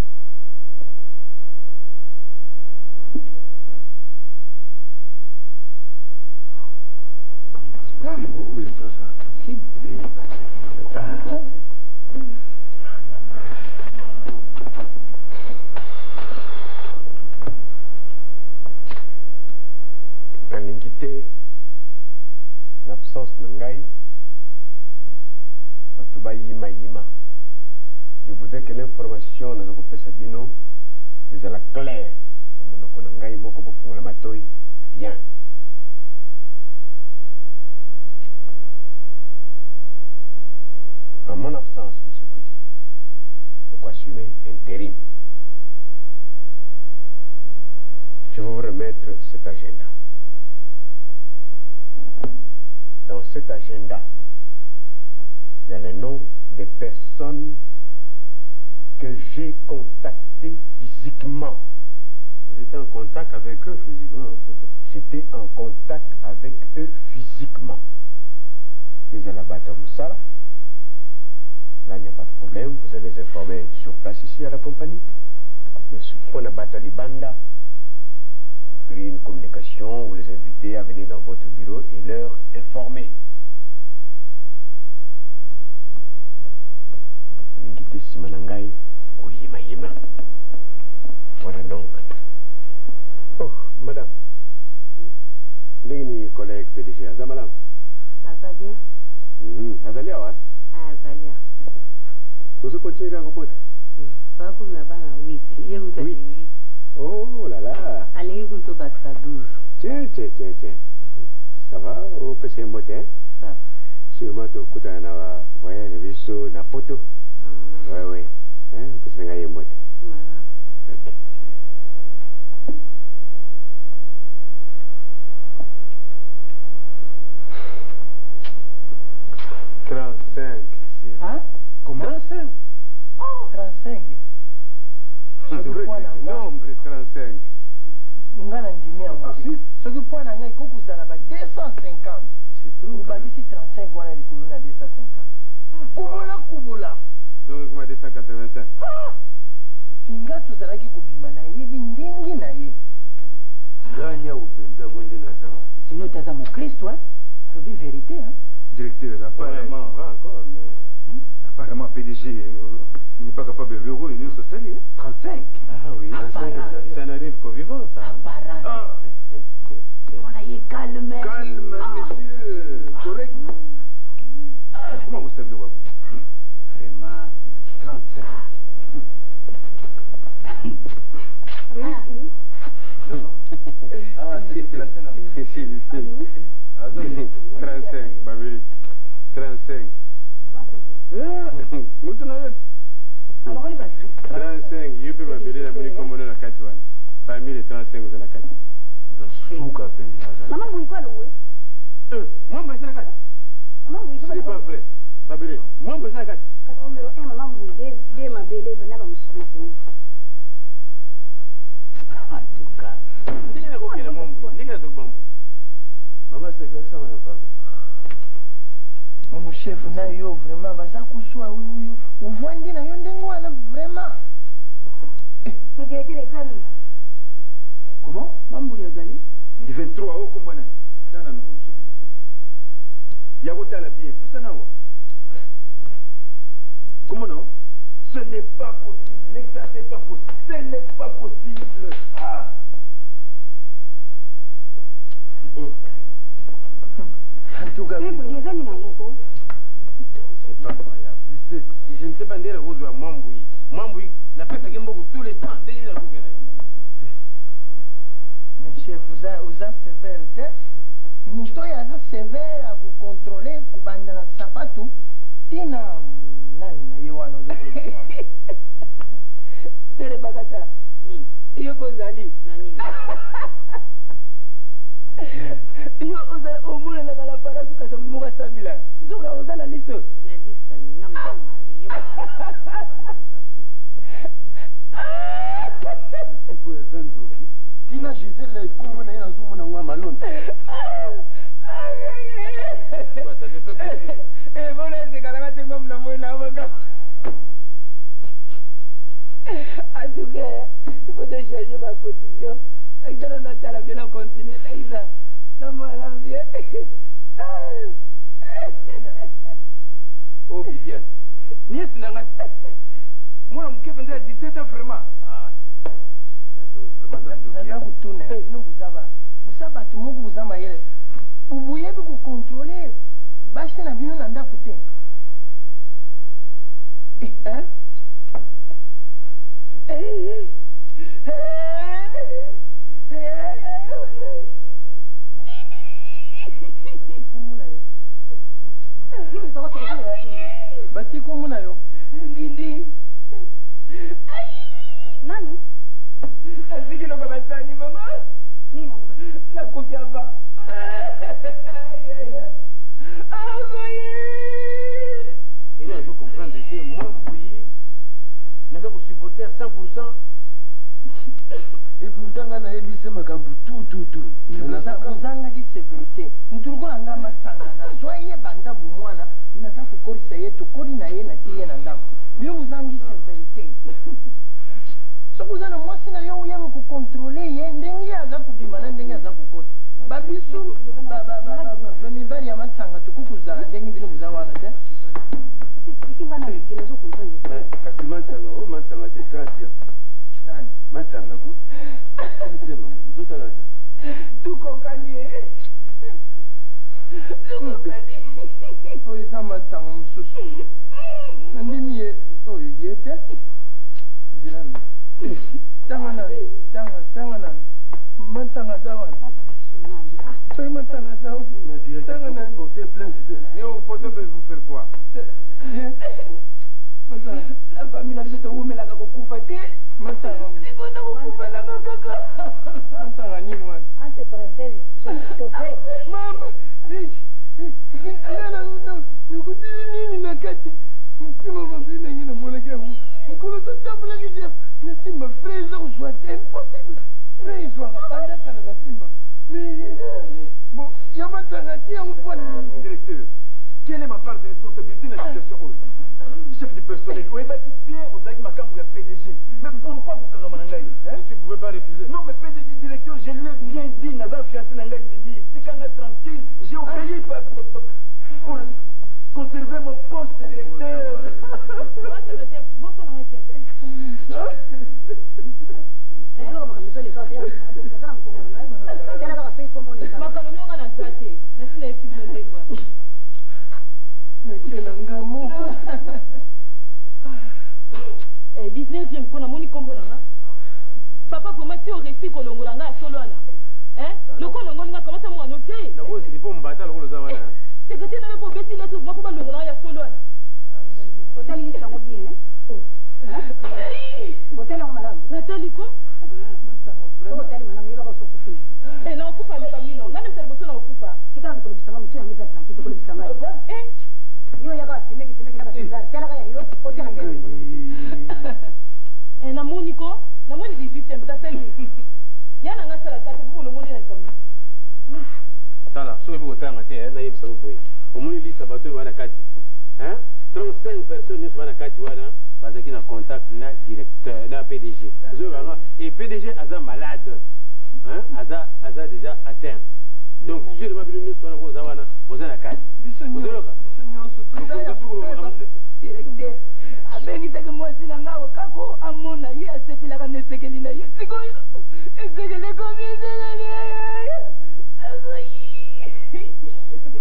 Où est ça? nalingi te na absence na ngai bato bayimayima. Je voudrais que l'information naza kopesa bino ezala claire na monoko na ngai moko bofungola matoi bien. En mon absence, M. Koudi, pourquoi assumer intérim? Je vais vous remettre cet agenda. Dans cet agenda, il y a le nom des personnes que j'ai contactées physiquement. Vous étiez en contact avec eux physiquement, en fait. J'étais en contact avec eux physiquement. Ils allaient battre Moussala. Là, il n'y a pas de problème. Vous allez les informer sur place ici à la compagnie. Mais pour la bataille Banda, vous ferez une communication, vous les invitez à venir dans votre bureau et leur informer. Voilà donc. Oh, madame. Ndeni collègue PDG, Azamalam. Azalia. Azalia, ouais. Azalia. Vous continuez à compoter? Bakuna bana 8. Yebuta lingi. Oh là là. Alingi kuto baksa 12. Tiens. Ça va, au PC Moté? Ça va. Sûrement, tu écoutes un voyage de na poto. Oui. Hein, au PC Moté. Voilà. Ok. Hein? Comment? 35. Oh, 35. C'est vrai, nombre 35. Ngana ndimia ngosi. Soki pwana ngai kokuzala ba 250. C'est trop. Ubadisi 35 wana likulu na 250. Kubula. Donc, comment 285? Singa tuzalaki kubima na yebi ndingi na ye. Ganya upenza bonde na sawa. Sinon, tu as mon Christ, toi. Je dis vérité, hein. Directeur, apparemment, encore, mais... apparemment PDG, Tu n'es pas capable de l'euro, il est social, 35. Ah oui, ça n'arrive qu'au vivant, ça. Ah. On a eu calme. Calme, monsieur. Correct. Comment vous savez le roi? Vraiment, 35. Ah, c'est placé là. Ici, ici. 35, Babili. 35. Muito na yote. 35, yupi Babili na muli komono na kati wana. Famille 35 za na kati. Suka penda. Mama mulikuwa lwe. Mambo isina kati. Mama mulikuwa. C'est pas vrai. Babili, mambo isina kati. Kati numero 1 mama mulikuwa de mabele bana bamusumisi. En tout cas. Ndingena kokena mambo. Ndingena zokubambo. Mama c'est que ça va pas. Mon chef na yo vraiment baza kuswa uvwandi na yo ndengo wana vraiment. Mjete fami. Comment? Mambo yazali. Du 23 au Combona. Ça n'a nous souci. Yagota la bien. Pour ça n'a comment non? Ce n'est pas possible. Ça c'est pas possible. Ce n'est pas possible. Ah! Oh. En tout cas, c'est pas croyable. Je ne sais pas dire rose à Mamboui. Mamboui, la fête à Gembogo tous les temps. Déjà la boucle. Mais chef, vous avez sévère, muto ya za sévère à vous contrôler, kubanda na sapato. Tina nani na yewana zo. Tere bakata. Iyo kozali. Nani? Iyo oza omuna la kala para suka sa muka sabila. Zuka oza na liso. Na lista ni ngam mari. Yo Tipo ya zandoki. Tina Giselle kombo na yana zumu na ngwa malone. Quoi, ça te fait plaisir? Eh, bon, là, c'est quand même un homme la moine là, en tout cas, il faut te changer ma position. Et dans la note, la bien continuer. Là, il a la moine bien. Oh, Bibiane. Nièce Nangat. Moi, je me suis 17 ans vraiment. Ah, naza kutuna bino buzaba tumungu buzama yele ubuyebi kukontrole basi na bino na ndako te batikumuna yo ngindi nani? Asiki lo kabasani mama. Nini namuka? Na kufiava. Il faut comprendre que moi, oui, je vais supporter à 100%. Et pourtant, on a ébissé ma gambu tout. uzangaki sévérité muturuko anga matanga na soye banda bumwana naza kukorisa yetu kori na ye na tiye na ndako bino muzangi sévérité sokuzana mwasi na yo uyebe kukontrole ye ndenge aza kubima na ndenge aza kukota babisu bamibali ya matanga tukukuzala ndenge bino muza wana te Ikinga na kina zo kumfanye. Kasi matanga te 30 ans. nani Matanga ko? Sema mzotala. Tukokani. oyo eza matanga mosusu nandimi ye oyo ye te zilani tanga nani matanga aza wana soki matanga aza tanga nani Mais au photo peut vous faire quoi? matanga La famille na biso umelaka kokufa te. matanga Sikona kokufa na makaka. matanga nini wana Ante parenthèse, chauffeur. mama nikutili nini na kati mutima mabi nange namonaki yango mokolo totambulaki jef na nsima frere eza kozwa te impossible frere ezwaka bandakana na nsima bon ya matanga ti yango mpona Directeur, quelle est ma part de responsabilité dans la situation aujourd'hui? Chef du personnel, vous avez bien aux amis Makamou et PDG. Mais pourquoi vous Kangamanangaï? Tu ne pouvais pas refuser. Non, mais PDG, directeur, je lui ai bien dit, Nazan fiancé Nangaï Mimi. C'est quand même tranquille, j'ai obéi pour conserver mon poste de directeur. Moi, secrétaire, beaucoup dans lequel. Makalonga na zate. Nasi na équipe de devoir. Nakelanga moko. 19e kona moni kombo nanga. Papa vraiment tu au récit kolongola nga solo ana. Le kolongoli nga comment ça moi noter. Na ko si po mbata lo kolo zawana. Secrétaire na po beti lettre va ko ba longola ya solo ana. Hôtel ni sango bien hôtel en malamu Nathalie ko? hôtel malamu yeba ko sokufina Na okufa ni kamino. Ngani mtari boso na okufa. sikala mukolobisanga mutu yange eza tranquille kolobisanga yo yaka semeki na batindari talaka ya yo hôtel na bien Na moni ko? Na moni 18e tasali. Yana nga sala kate bu longola na kamino. Tala, so ko tanga te na yebisa boy. Omuni lista bato wana kati. 35 personnes sont kati wana bazaki na contact na directeur na PDG. Et PDG aza malade. Aza déjà atteint. Donc sûrement nous sommes ko zawana, bozana kati. Directeur. Abengi take mwasi na ngawo kako amona ye asepila ka nesekeli na ye. Sikoyo. Esekele komizele.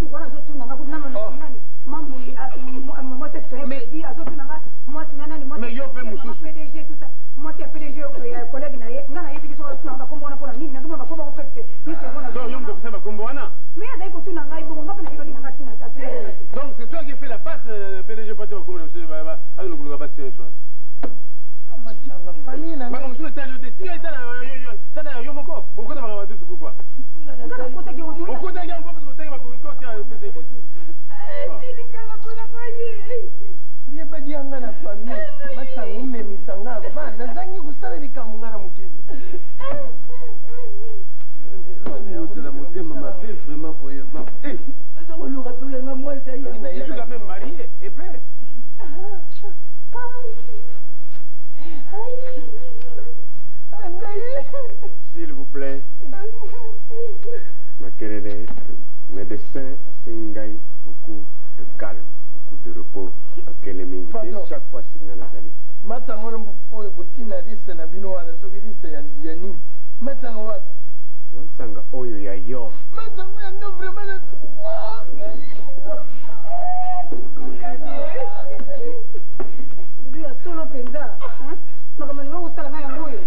mukona zo tuna ngaku nani mambo moi cette dit azo tuna nga moi nani moi mais yo pe mususu PDG tout ça moi qui PDG collègue na ye ngana yebi so tuna ba kombo na pona nini nazo ba kombo presque ni c'est bon donc yo mbe ba kombo wana mais azai ko tuna nga ibongo ngapa na yebi nga tina donc c'est toi qui fais la passe PDG pas ba kombo na monsieur ba avec le groupe basi so famille na ba mususu tell de si tana yo moko ukona ba watu pourquoi ngana kota ki otuna ukona ki ngo parce que tanga ko côté spécialiste Uriye badianga na famille masango memisanga va nazangi kusala likambo ngana mokili la motema mabe vraiment pour Azokoluka pe nga mwasi ayi. je suis quand même marié et père. S'il vous plaît, Makelele, médecin Singai, beaucoup de calme, beaucoup de repos. Chaque fois c'est Nazali. matango na oyo botina liste na bino wana soki liste ya nini matango wapi Sanga oyo ya yo. matango yanga vraiment ndio ya solo penza makamani ngo usala nga yango yo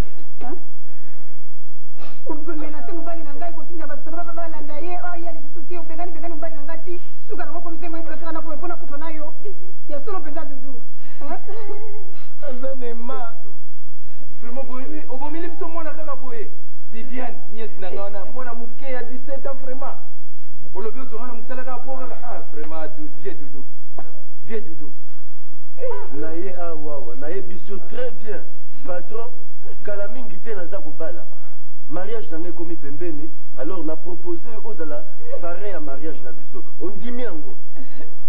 kupemena se mobali na ngai kotinda bato ba balanda ye ya lisusu ti obengani mobali na ngati suka na ngoko misengo ipeka na kuepona kufa nayo ya solo penza dudu azanema vraiment boyebi obomili biso mwana kaka boye Viviane nièce na nga wana mwana moke ya 17 ans vraiment olobi ozonga na mosala kaka po kaka vraiment vieux dudu Naye awawa, naye biso très bien. Patron, kala mingi te naza kobala. Mariage nanga komi pembeni, alors na proposé ozala pareil à mariage na biso. Ondimi yango.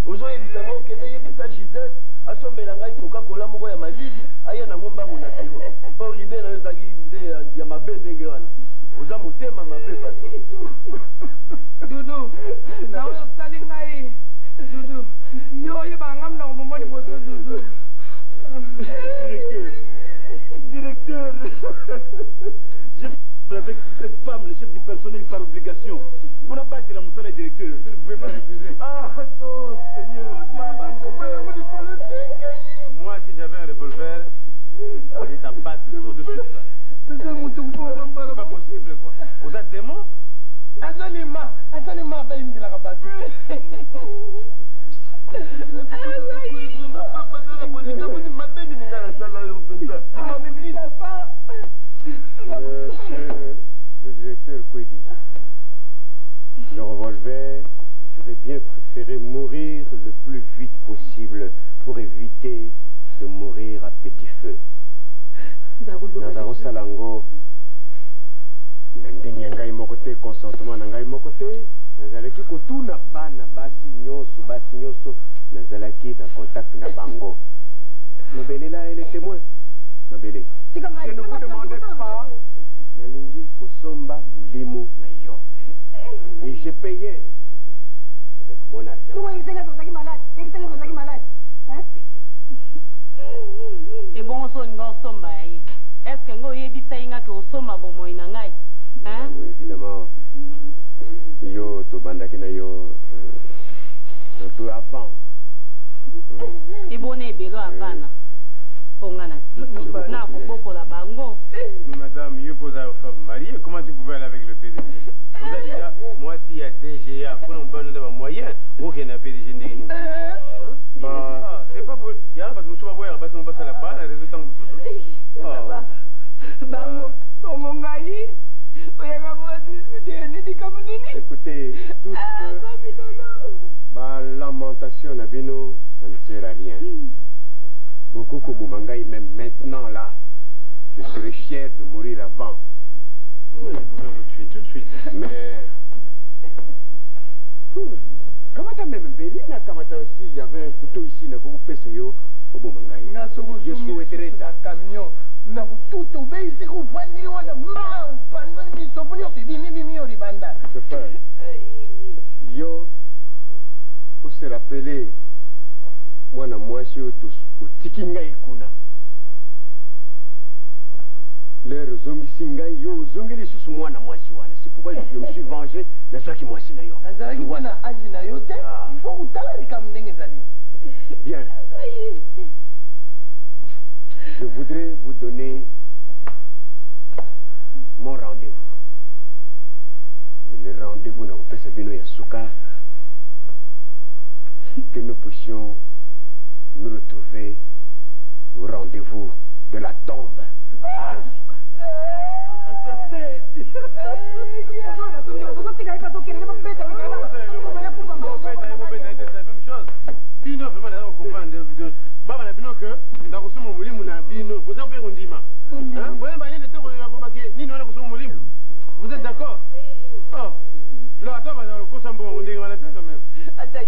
Ozo yebisa ngo kende yebisa Gisèle, asombela ngai Coca-Cola moko ya malili, aya na ngombango na biro. Or idée na yo zaki nde ya mabe ndenge wana. Oza motema mabe patron. dudu na oyo sali ngai dudu yo yebanga mna omomoni boso dudu Directeur, je avec cette femme, le chef du personnel par obligation. Pour la battre la moussala directeur, je ne pouvais pas refuser. ah non Seigneur Moi, si j'avais un revolver, je t'abatte tout de suite là. C'est pas possible quoi. Vous êtes démon? azalema bayimbelaka bato Monsieur le directeur Kwedi, le revolver, j'aurais bien préféré mourir le plus vite possible pour éviter de mourir à petit feu. Nazaro Salango, ndenge ngai moko te consentement na ngai moko te, nazalaki kotuna bana basi nyonso nazalaki na contact na bango. Mabele là elle est témoin. Mabele. Je ne vous demandais pas. Nalingi kosomba mulimu na yo. Et j'ai payé. avec mon argent. Pourquoi il s'est malade? Il s'est malade. Hein? Et bon, on somba. Est-ce que vous avez dit que vous somba bon inangai? Hein? Évidemment. Yo to bandaki na yo un peu avant. Et bon belo avana. Ongana tiki. Na koboko la bango. Mais madame, je pose à une femme mariée, comment tu pouvais aller avec le PDG? Vous avez déjà, moi s'il y a DGA, pour nous donner des moyens, vous qui n'avez PDG n'ayez. C'est pas pour. Il y a un peu de choses à voir, parce qu'on passe à la balle, les résultats nous sous. Bango ngai. Écoutez, toute lamentation Nabino, ça ne sert à rien. Beaucoup Kobumangaï, même maintenant là, je serais fier de mourir avant. Oui, je pourrais vous tuer tout de suite. Mais comment t'as même Bélina, comment t'as aussi, il y avait un couteau ici, n'a pas pèse yo au Bumangaï. Je souhaiterais ça. Camion. Na tout obéi c'est qu'on voit ni on a mal pendant mi soponio c'est bimi au libanda. Chauffeur. Yo faut se rappeler moi na moi chez tous au tikinga ikuna. Le zongi singa yo zongi les sous moi na moi si wana c'est pourquoi je me suis vengé na ça qui moi si na yo. Azaki na aji na yo te il faut utala likamnenge zali. Bien. Je voudrais vous donner mon rendez-vous. Le rendez-vous n'a pas Sabino Yasuka. Que nous puissions nous retrouver au rendez-vous de la tombe à Asuka. Bino, vraiment, d'ailleurs, comprendre. Baba na bino que, dans le monde, on a bino. Vous avez fait un dima. Hein? Vous avez été ni nous, vous êtes d'accord? Oh, là, attends, on a le cours, on est quand même. Attends,